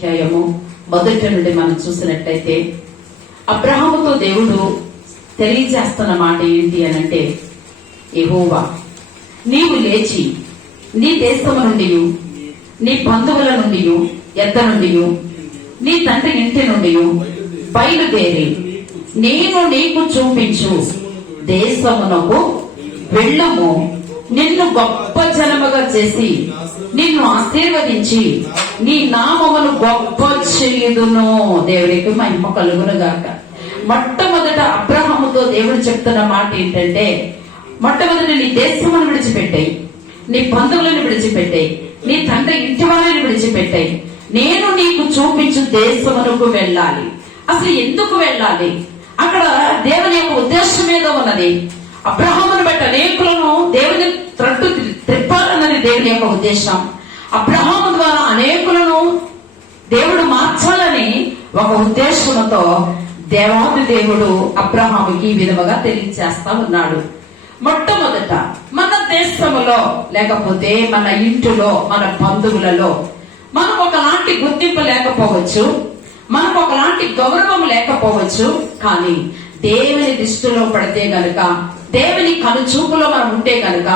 అధ్యాయము మొదటి నుండి మనం చూసినట్లయితే అబ్రహాముతో దేవుడు తెలియజేస్తున్న మాట ఏంటి అనంటే, యెహోవా నీవు లేచి నీ దేశము నుండి, నీ బంధువుల నుండి, ఎద్ద నుండి, నీ తండ్రి ఇంటి నుండి బయలుదేరి నేను నీకు చూపించు దేశమునకు వెళ్ళము. నిన్ను గొప్ప జనముగా చేసి నిన్ను ఆశీర్వదించి నీ నామమును గొప్ప చేయుదును. దేవునికి మహిమ కలుగును గాక. మొట్టమొదట అబ్రహాముతో దేవుడు చెప్తున్న మాట ఏంటంటే, మొట్టమొదటి నీ దేశమును విడిచిపెట్టాయి, నీ బంధువులను విడిచిపెట్టాయి, నీ తండ్రి ఇంటి వారిని విడిచిపెట్టాయి, నేను నీకు చూపించు దేశమునకు వెళ్ళాలి. అసలు ఎందుకు వెళ్ళాలి? అక్కడ దేవుని యొక్క ఉద్దేశం ఏదో ఉన్నది. అబ్రహామును బట్టి అనేకులను దేవుని త్రిప్పాలన్నది దేవుని యొక్క ఉద్దేశం. అబ్రహాము ద్వారా అనేకులను దేవుడు మార్చాలని ఒక ఉద్దేశంతో దేవాది దేవుడు అబ్రహాముకి ఈ విధముగా తెలియజేస్తా ఉన్నాడు. మొట్టమొదట మన దేశములో లేకపోతే మన ఇంటిలో మన బంధువులలో మనకు ఒకలాంటి గుర్తింపు లేకపోవచ్చు, మనకు ఒకలాంటి గౌరవం లేకపోవచ్చు. కానీ దేవుని దృష్టిలో పడితే గనుక, దేవుని కనుచూపులో మనం ఉంటే గనుక,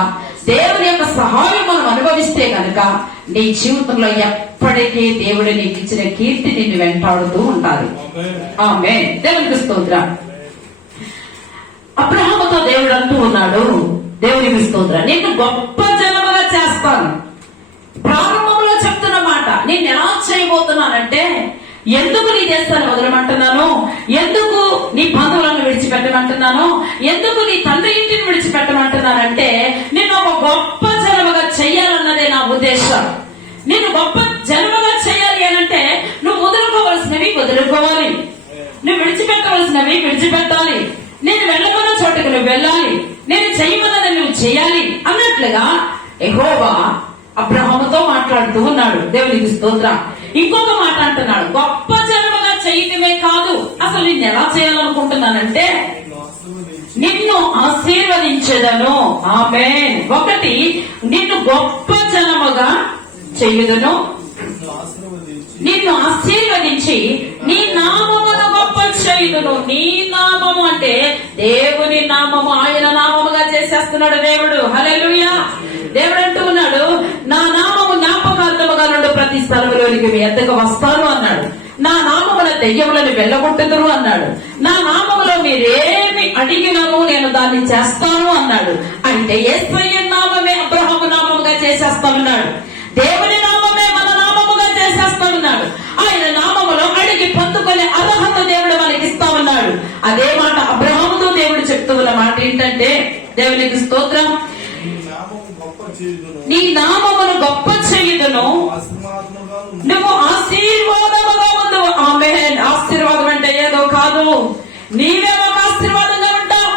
దేవుని యొక్క సహాయం మనం అనుభవిస్తే గనుక నీ జీవితంలో ఎప్పటికీ దేవుడు నీకు ఇచ్చిన కీర్తి నిన్ను వెంటాడుతూ ఉంటారు. ఆమేన్. దేవునికి స్తోత్రం. అబ్రహాముతో దేవుడు అంటూ ఉన్నాడు, దేవునికి స్తోత్రం, నేను గొప్ప జనముగా చేస్తాను. ప్రారంభంలో చెప్తున్న మాట, నేను ఎలా చేయబోతున్నానంటే, ఎందుకు నీ దేశాన్ని వదలమంటున్నాను, ఎందుకు నీ బంధువులను విడిచిపెట్టమంటున్నాను, ఎందుకు నీ తండ్రి ఇంటిని విడిచిపెట్టమంటున్నానంటే, నిన్ను ఒక గొప్ప జనముగా చెయ్యాలన్నదే నా ఉద్దేశం. నిన్ను గొప్ప జనముగా చెయ్యాలి అనంటే నువ్వు వదులుకోవలసినవి వదులుకోవాలి, నువ్వు విడిచిపెట్టవలసినవి విడిచిపెట్టాలి, నేను వెళ్ళమన్న చోటుకు నువ్వు వెళ్ళాలి, నేను చెయ్యమన్నది నువ్వు చెయ్యాలి అన్నట్లుగా యెహోవా అబ్రహాముతో మాట్లాడుతూ ఉన్నాడు. దేవునికి స్తోత్రం. ఇంకొక మాట అంటున్నాడు, గొప్ప జనముగా చేయటమే కాదు, అసలు నిన్ను ఎలా చేయాలనుకుంటున్నానంటే నిన్ను ఆశీర్వదించెదను. ఆమేన్. ఒకటి, నిన్ను గొప్ప జనముగా చేయుదును, నిన్ను ఆశీర్వదించి నీ నామమును గొప్ప చేయుదును. నీ నామము అంటే దేవుని నామము, ఆయన నామముగా చేసేస్తున్నాడు దేవుడు. హల్లెలూయా. దేవుడు అంటూ ఉన్నాడు, నా నామము జ్ఞాపకార్థముగా నుండి ప్రతి స్థలంలోనికి మీ ఎద్దకు వస్తాను అన్నాడు. నా నామముల దెయ్యములను వెళ్ళగొట్టుదురు అన్నాడు. నా నామములో మీరేమి అడిగినను నేను దాన్ని చేస్తాను అన్నాడు. అంటే యేసయ్య నామమే అబ్రహాము నామముగా చేసేస్తామన్నాడు. దేవుని నామమే మన నామముగా చేసేస్తామన్నాడు. ఆయన నామములో అడిగి పొందుకునే అర్హత దేవుడు మనకి ఇస్తామన్నాడు. అదే మాట అబ్రహాముతో దేవుడు చెప్తూ ఉన్న మాట ఏంటంటే, దేవునికి స్తోత్రం, నీ నామమును గొప్ప చేయుదును, నువ్వు ఆశీర్వాదముగా ఉండు. ఆమేన్. ఆశీర్వాదం అంటే ఏదో కాదు, నీవే ఒక ఆశీర్వాదంగా ఉంటావు.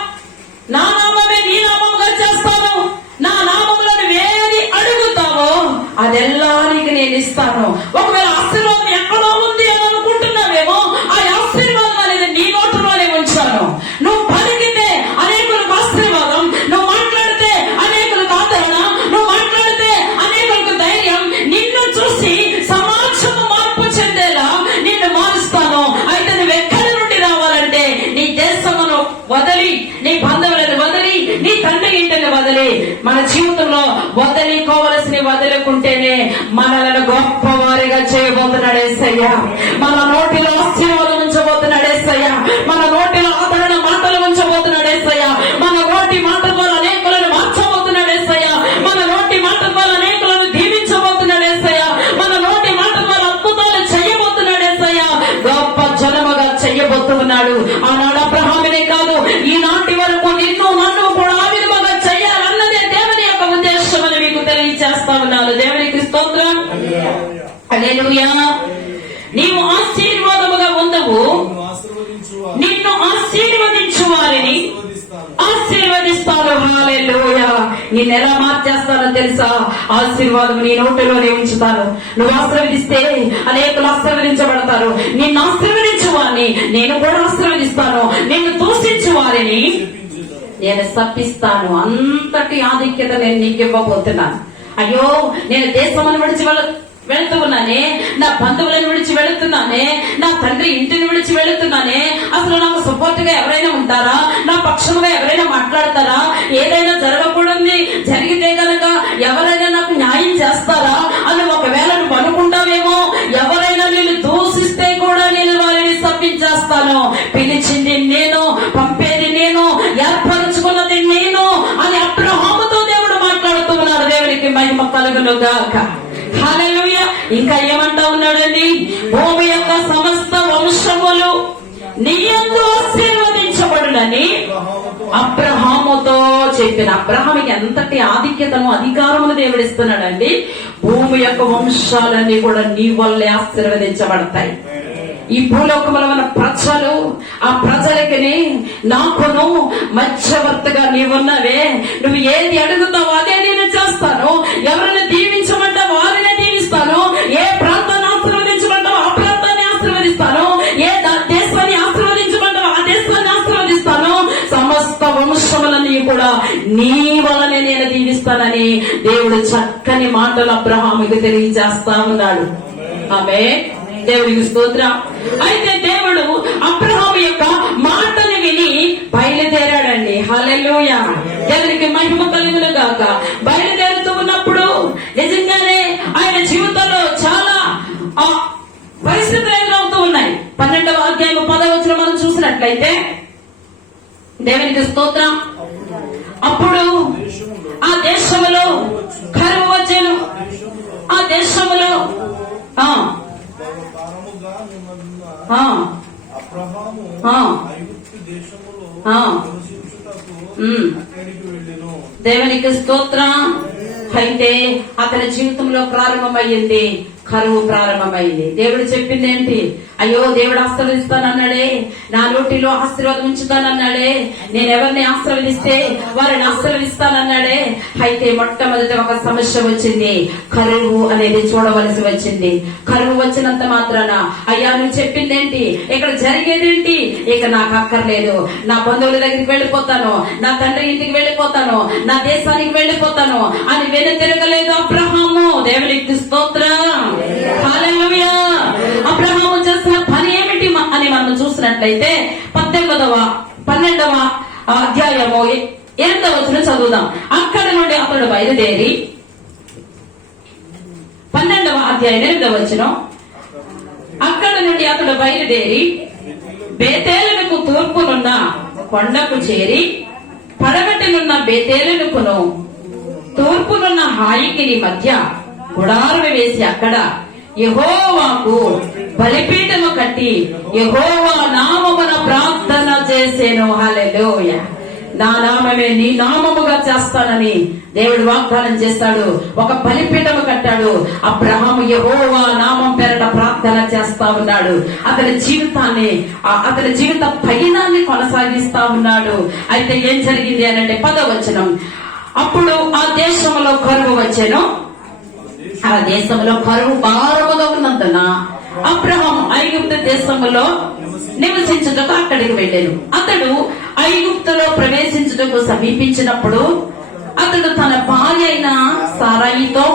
నా నామమే నీ నామముగా చేస్తాను. నా నామములో నువ్వేది అడుగుతావో అదెల్లానికి నేను ఇస్తాను. ఒకవేళ ఆశీర్వాదం ఎక్కడో ఉంది అని అనుకుంటున్నావేమో, ఆ ఆశీర్వాదం అనేది నీ నోటులోనే ఉంచాను. నువ్వు పలికితే అనేకులకు ఆశీర్వాదం, నువ్వు మాట్లాడితే అనేకులకు ఆదరణ, నువ్వు మాట్లాడితే అనేకులకు ధైర్యం, నిన్ను చూసి సమాజము మార్పు చెందేలా నిన్ను మారుస్తాను. అయితే నువ్వు ఎక్కడి నుండి రావాలంటే నీ దేశమును వదిలి, నీ బంధువులను వదిలి, నీ తండ్రి ఇంటిని వదిలి, మన జీవితంలో వదిలికోవలసిన వదులుకుంటేనే మనలను గొప్పవారిగా చేయబోతున్నాడు యేసయ్య. మన నోటిలో ఆశీర్వాదం ఉంచబోతున్నాడు యేసయ్య. మన నోటిలో ఆదరణ మాటలు ఉంచబోతున్నాడు యేసయ్య. మన నోటి మాట ద్వారా అనేకులను మార్చబోతున్నాడు యేసయ్య. మన నోటి మాట ద్వారా అనేకులను దీవించబోతున్నాడు యేసయ్య. మన నోటి మాట ద్వారా అద్భుతాలు చేయబోతున్నాడు యేసయ్య. గొప్ప జనముగా చేయబోతున్నాడు. ఆనాడు అబ్రహామునే కాదు, ఈనాటి వరకు నిన్ను నన్ను కూడా ఆ విధముగా చేయాలన్నదే దేవుని యొక్క ఉద్దేశం అని మీకు తెలియజేస్తా ఉన్నాను. దేవునికి స్తోత్రం. హల్లెలూయా. నీవు ఆశీర్వాదముగా ఉండవు, నిన్ను ఆశీర్వదించు వారిని ఆశీర్వదిస్తాను. హల్లెలూయా. నిన్ను ఎలా మార్చేస్తానో తెలుసా? ఆశీర్వాదం నీ నోటిలోనే ఉంచుతాను. నువ్వు ఆశీర్వదిస్తే అనేకులు ఆశీర్వదించబడతారు. నిన్ను ఆశీర్వదించు వారిని నేను కూడా ఆశీర్వదిస్తాను. నిన్ను దూషించు వారిని నేను శపిస్తాను. అంతటి ఆధిక్యత నేను నీకు ఇవ్వబోతున్నాను. అయ్యో, నేను దేశమును విడిచి వెళ్తూ ఉన్నానే, నా బంధువులను విడిచి వెళుతున్నానే, నా తండ్రి ఇంటిని విడిచి వెళుతున్నానే, అసలు నాకు సపోర్ట్ గా ఎవరైనా ఉంటారా, నా పక్షముగా ఎవరైనా మాట్లాడతారా, ఏదైనా జరగకూడదు జరిగితే గనక ఎవరైనా నాకు న్యాయం చేస్తారా అని ఒకవేళ నువ్వు అనుకుంటావేమో. ఎవరైనా నేను దూషిస్తే కూడా నేను వారిని తప్పించేస్తాను. పిలిచింది నేను, పంపేది నేను, ఏర్పరచుకున్నది నేను అని అబ్రహాముతో దేవుడు మాట్లాడుతూ ఉన్నాడు. దేవునికి మహిమ కలుగును గాక. హల్లెలూయా. ఇంకా ఏమంటా ఉన్నాడండి, భూమి యొక్క సమస్త వంశములు నీ యందు ఆశీర్వదించబడునని అబ్రహాముతో చెప్పిన. అబ్రహాముకి ఎంతటి ఆధిక్యతను అధికారమును దేవుడిస్తున్నాడండి. భూమి యొక్క వంశాలన్నీ కూడా నీ వల్లే ఆశీర్వదించబడతాయి. ఈ భూలోకములో ఉన్న ప్రజలు, ఆ ప్రజలకి నాకును మధ్యవర్తిగా నీవున్నవే. నువ్వు ఏది అడుగుతావో అదే నేను చేస్తాను. ఎవరిని దీవించమంటే వారిని దీవిస్తాను. ఏ ప్రాంతాన్ని ఆశీర్వదించమంటావో ఆ ప్రాంతాన్ని ఆశీర్వదిస్తాను. ఏ దేశాన్ని ఆశీర్వదించమంటావో ఆ దేశాన్ని ఆశీర్వదిస్తాను. సమస్త వంశములన్నీ కూడా నీ వలనే నేను దీవిస్తానని దేవుడు చక్కని మాటలు అబ్రహాముకి తెలియజేస్తా ఉన్నాడు. ఆమె దేవుడికి స్తోత్రం. అయితే దేవుడు అబ్రహాము యొక్క మాటని విని బయలుదేరాడండి. హల్లెలూయా. దేవునికి మహిమ కలుగును గాక. బయలుదేరుతూ ఉన్నప్పుడు నిజంగానే ఆయన జీవితంలో చాలా పరిస్థితులు ఎదురవుతూ ఉన్నాయి. 12వ అధ్యాయం 10వ వచనం మనం చూసినట్లయితే దేవునికి స్తోత్రం. అప్పుడు ఆ దేశంలో కరువు వచ్చాను. ఆ దేశంలో దేవునికి స్తోత్రం. అయితే అతని జీవితంలో ప్రారంభమయ్యింది కరువు ప్రారంభమైంది. దేవుడు చెప్పింది ఏంటి? అయ్యో దేవుడు ఆశీర్వదిస్తానన్నాడే, నా నోటిలో ఆశీర్వాదం ఉంచుతానన్నాడే, నేను ఎవరిని ఆశీర్వదిస్తే వారిని ఆశీర్వదిస్తానన్నాడే. అయితే మొట్టమొదటి ఒక సమస్య వచ్చింది, కరువు అనేది చూడవలసి వచ్చింది. కరువు వచ్చినంత మాత్రాన అయ్యా నువ్వు చెప్పిందేంటి, ఇక్కడ జరిగేదేంటి, ఇక నాకు అక్కర్లేదు, నా బంధువుల దగ్గరికి వెళ్ళిపోతాను, నా తండ్రి ఇంటికి వెళ్ళిపోతాను, నా దేశానికి వెళ్ళిపోతాను అని వెనుతిరగలేదు అబ్రహాము. దేవునికి స్తోత్రం. హల్లెలూయా. అబ్రహాము చేసిన పని ఏమిటి అని మనం చూసినట్లయితే 12వ అధ్యాయము 8వ వచనం చదువుదాం. అక్కడ నుండి అతడు బయలుదేరి 12వ అధ్యాయం 8వ వచనం. అక్కడ నుండి అతడు బయలుదేరి బేతేలుకు తూర్పునున్న కొండకు చేరి పడగటినున్న బేతేలుకును తూర్పునున్న హాయికి మధ్య గుడారం వేసి అక్కడ యెహోవాకు బలిపీఠము కట్టి యెహోవా నామమున ప్రార్థన చేసెను. హల్లెలూయా. నా నామమే నీ నామముగా చేస్తానని దేవుడు వాగ్దానం చేస్తాడు. ఒక బలిపీఠము కట్టాడు. అబ్రహాము యెహోవా నామం పేరట ప్రార్థన చేస్తా ఉన్నాడు. అతని జీవిత పయనాన్ని కొనసాగిస్తా ఉన్నాడు. అయితే ఏం జరిగింది అనంటే 10వ వచనం. అప్పుడు ఆ దేశంలో కరువు వచ్చెను. ఆ దేశంలో కరువు భారముగా ఉన్నందున అబ్రహాము ఐగుప్తు దేశంలో నివసించుటకు అక్కడికి వెళ్ళాను. అతడు ఐగుప్తులో ప్రవేశించుటకు సమీపించినప్పుడు అతడు తన భార్య అయిన సారాయితో,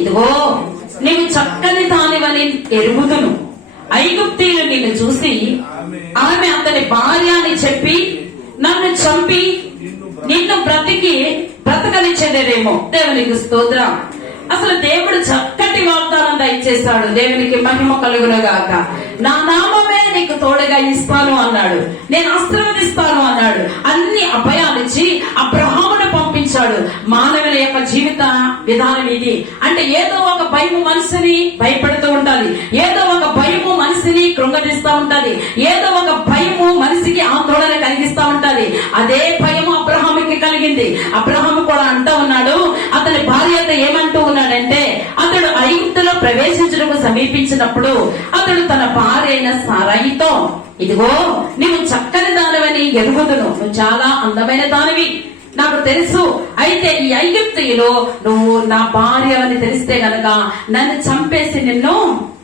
ఇదిగో నీవు చక్కని దానివని ఎరుగుదును, ఐగుప్తీయులు నిన్ను చూసి ఆమె అతని భార్య అని చెప్పి నన్ను చంపి నిన్ను బ్రతకనిచ్చేదేమో. దేవునికి స్తోత్రం. అసలు దేవుడు చక్కటి వాగ్దానం దయచేశాడు. దేవునికి మహిమ కలుగునగాక. నా నామమే నీకు తోడుగా ఇస్తాను అన్నాడు, నేను ఆశీర్వదిస్తాను అన్నాడు. అన్ని అభయాలిచ్చి అబ్రహామును పంపించాడు. మానవుల యొక్క జీవిత విధానం ఇది. అంటే ఏదో ఒక భయము మనిషిని భయపెడుతూ ఉండాలి, ఏదో ఒక భయము మనిషిని కృంగదీస్తా ఉంటది, ఏదో ఒక భయము మనిషికి ఆందోళన కలిగిస్తా ఉంటది. అదే భయము అబ్రహాముకి కలిగింది. అబ్రహాము కూడా అంటూ ఉన్నాడు, అతని భార్యతో ఏమంటూ ఉన్నాడంటే, అతడు ఐగుప్తులో ప్రవేశించడానికి సమీపించినప్పుడు అతడు తన భార్య అయిన సారాయితో, ఇదిగో నీవు చక్కని దానివని ఎరుగుదును, నువ్వు చాలా అందమైన దానివి నాకు తెలుసు. అయితే ఈ ఐగుప్తీయులు నువ్వు నా భార్య అని తెలిస్తే గనక నన్ను చంపేసి నిన్ను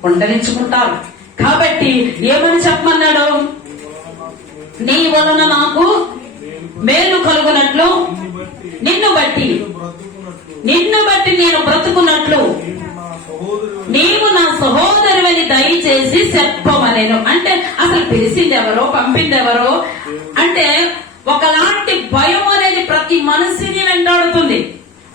ఉండనించుకుంటారు. కాబట్టి ఏమని చెప్పమన్నాడు? నీ వలన నాకు మేలు కలుగునట్లు నిన్ను బట్టి నేను బ్రతుకున్నట్లు నీవు నా సహోదరువని దయచేసి చెప్పమనేను. అంటే అసలు పిలిచింది ఎవరో, పంపింది ఎవరో అంటే ఒకలాంటి భయం అనేది ప్రతి మనిషిని వెంటాడుతుంది.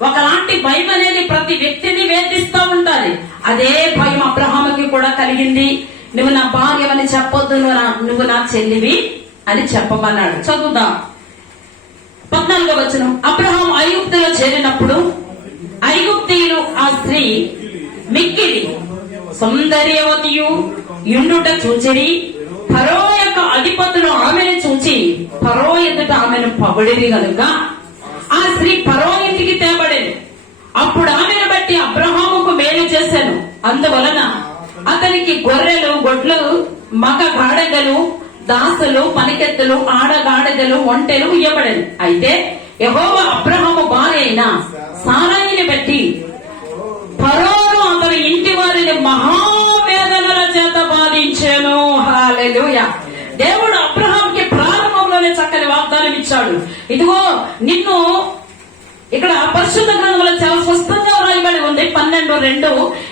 ఒకలాంటి భయం అనేది ప్రతి వ్యక్తిని వేధిస్తూ ఉండాలి. అదే భయం అబ్రహాముకి కూడా కలిగింది. నువ్వు నా భార్యవని చెప్పొద్దు, నువ్వు నా చెల్లివి అని చెప్పమన్నాడు. చదువుదాం 14వ వచనం. అబ్రహాం ఐగుప్తులో చేరినప్పుడు ఐగుప్తీయులు ఆ స్త్రీ మిక్కిలి సౌందర్యవతియు యుండుట చూచిరి. ఫరో యొక్క అధిపతులు ఆమెను చూచి ఫరో ఎదుట ఆమెను పొగిడిరి గనుక ఆ స్త్రీ ఫరో ఇంటికి తేబడేది. అప్పుడు ఆమెను బట్టి అబ్రహాముకు మేలు చేశాను. అందువలన అతనికి గొర్రెలు, గొడ్లు, మగ గాడిదలు, దాసులు, పనికెత్తులు, ఆడగాడిదలు, ఒంటెలు ఇయ్యబడేది. అయితే యెహోవా అబ్రహాము భార్య అయిన సారాయిని బట్టి ఫరోను అతని ఇంటి వారిని మహావేదనల చేత బాధించాను. హల్లెలూయా. దేవుడు అబ్రహాంకి ప్రారంభంలోనే చక్కని వాగ్దానం ఇచ్చాడు. ఇదిగో నిన్ను, ఇక్కడ పరిశుద్ధ గ్రంథంలో చాలా స్పష్టంగా రాయబడి ఉంది 12:2,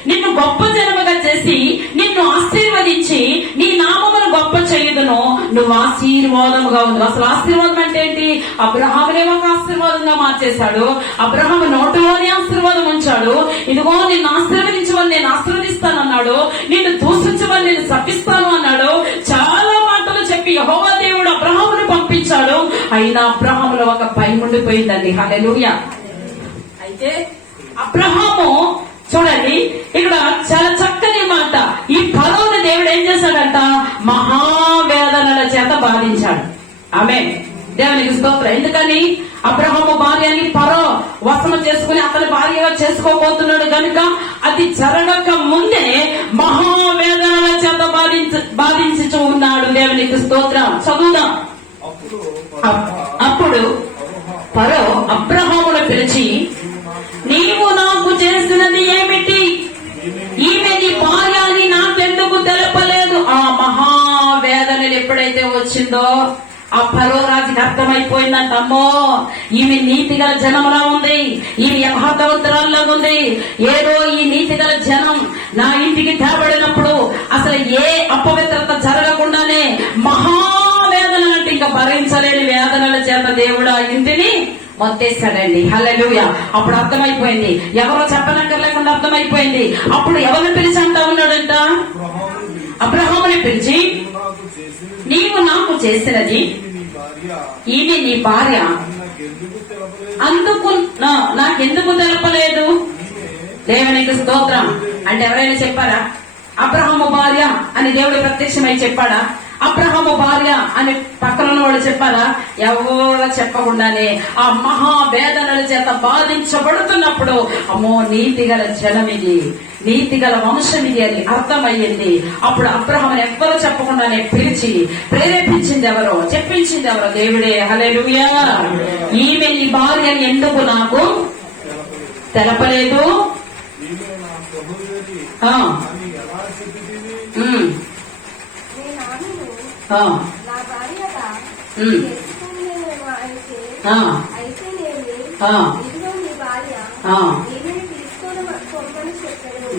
నిన్ను గొప్ప జనముగా చేసి నిన్ను ఆశీర్వదించి నీ నామమును గొప్ప చేయుదును, నువ్వు ఆశీర్వాదముగా ఉంది. అసలు ఆశీర్వాదం అంటే ఏంటి? అబ్రహామునే ఒక ఆశీర్వాదంగా మార్చేశాడు. అబ్రహాము నోటిలోనే ఆశీర్వాదం ఉంచాడు. ఇదిగో నిన్ను ఆశీర్వదించమని నేను ఆశీర్వదిస్తానన్నాడు, నిన్ను దూషించమని నేను శపిస్తాను అన్నాడు. చాలా మాటలు చెప్పి యెహోవా దేవుడు అబ్రహామును పంపించాడు. అయినా అబ్రహాములో ఒక భయం ఉండిపోయిందండి. హల్లెలూయా. అయితే అబ్రహాము చూడండి, ఇక్కడ చాలా చక్కని మాట. ఈ ఫరోను దేవుడు ఏం చేశాడంట? మహావేదనల చేత బాధించాడు. ఆమేన్. దేవునికి స్తోత్రం. ఎందుకని? అబ్రహాము భార్యని ఫరో వశము చేసుకుని అతని భార్యగా చేసుకోబోతున్నాడు కనుక అది జరగక ముందే మహావేదనల చేత బాధించుతూ ఉన్నాడు. దేవునికి స్తోత్రం. చదువుదాం. అప్పుడు ఫరో అబ్రహామును పిలిచి, నీవు నాకు చేసినది ఏమిటి? ఈమె నీ భార్య అని నాకెందుకు తెలపలేదు? ఆ మహావేదనలు ఎప్పుడైతే వచ్చిందో ఆ ఫరో రాజుకి అర్థమైపోయిందంట, అమ్మో ఈమె నీతి గల జనములా ఉంది, ఈమె యథార్థవంతురాల్లా ఉంది. ఏదో ఈ నీతి గల జనం నా ఇంటికి తేబడినప్పుడు అసలు ఏ అపవిత్రత జరగకుండానే మహావేదన అంటే ఇంకా భరించలేని వేదనల చేత దేవుడు ఆ ఇంటిని మొత్తేస్తాడండి. హల్లెలూయా. అప్పుడు అర్థమైపోయింది, ఎవరో చెప్పనక్కర్లేకుండా అర్థమైపోయింది. అప్పుడు ఎవరిని పిలిచి అంటా ఉన్నాడంట? అబ్రహాముని పిలిచి, నీవు నాకు చేసినది ఈమె నీ భార్య, అందుకు నాకెందుకు తెలపలేదు? దేవునికి స్తోత్రం. అంటే ఎవరైనా చెప్పారా అబ్రహాము భార్య అని దేవుడు ప్రత్యక్షమై చెప్పాడా? అబ్రహాము భార్య అని పక్కన వాళ్ళు చెప్పారా? ఎవరో చెప్పకుండానే ఆ మహావేదనల చేత బాధించబడుతున్నప్పుడు అమ్మో నీతి గల జనం ఇది, నీతి గల వంశం ఇది అని అర్థమయ్యింది. అప్పుడు అబ్రహాముని ఎవ్వరూ చెప్పకుండానే పిలిచి ప్రేరేపించింది ఎవరో, చెప్పించింది ఎవరో? దేవుడే. హల్లెలూయా. ఈమె నీ భార్య అని ఎందుకు నాకు తెలపలేదు?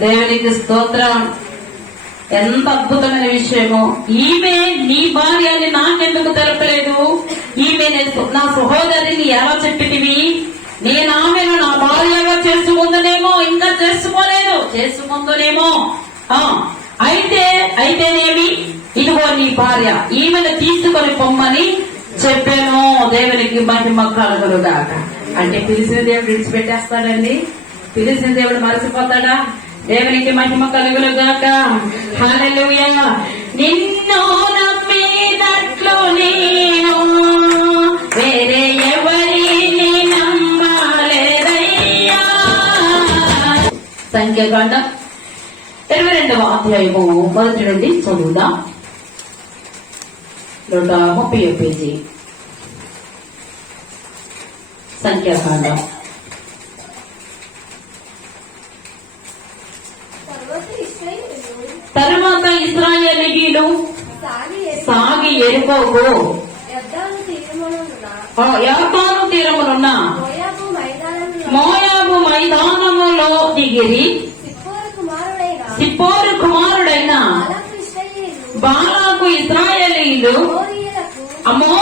దేవునికి స్తోత్రం. ఎంత అద్భుతమైన విషయమో. ఈమె నీ భార్య అని నాకెందుకు తెలపలేదు? ఈమె నా సహోదరిని ఎలా చెప్పితివి? నేను ఆమెను నా భార్యగా చేసుకుందనేమో, ఇంకా చేసుకోలేదు, చేసుకుందనేమో. అయితేనేమి, ఇదిగో నీ భార్య, ఈమెను తీసుకొని పొమ్మని చెప్పాను. దేవునికి మహిమ కలుగునుగాక. అంటే పిలిచిన దేవుడు విడిచిపెట్టేస్తాడండి? పిలిచిన దేవుడు మరచిపోతాడా? దేవునికి మహిమ కలుగునుగాక. హల్లెలూయా. నిన్ను నమ్మినట్లు నేను వేరే ఎవరిని నమ్మలేదయ్యా. సంఖ్యాకాండం 22వ అధ్యాయము 1 నుండి చదువుదాం. 130వ పేజీ. సంఖ్యాకాండం. తరువాత ఇశ్రాయేలీయులు సాగి యెరికోకు యొర్దాను తీరమునున్న మోయాబు మైదానములో దిగిరి ఆయన బాలాకు ఇశ్రాయేలు బాలాకు ఇశ్రాయేలీయులు అమోరీయులకు అమో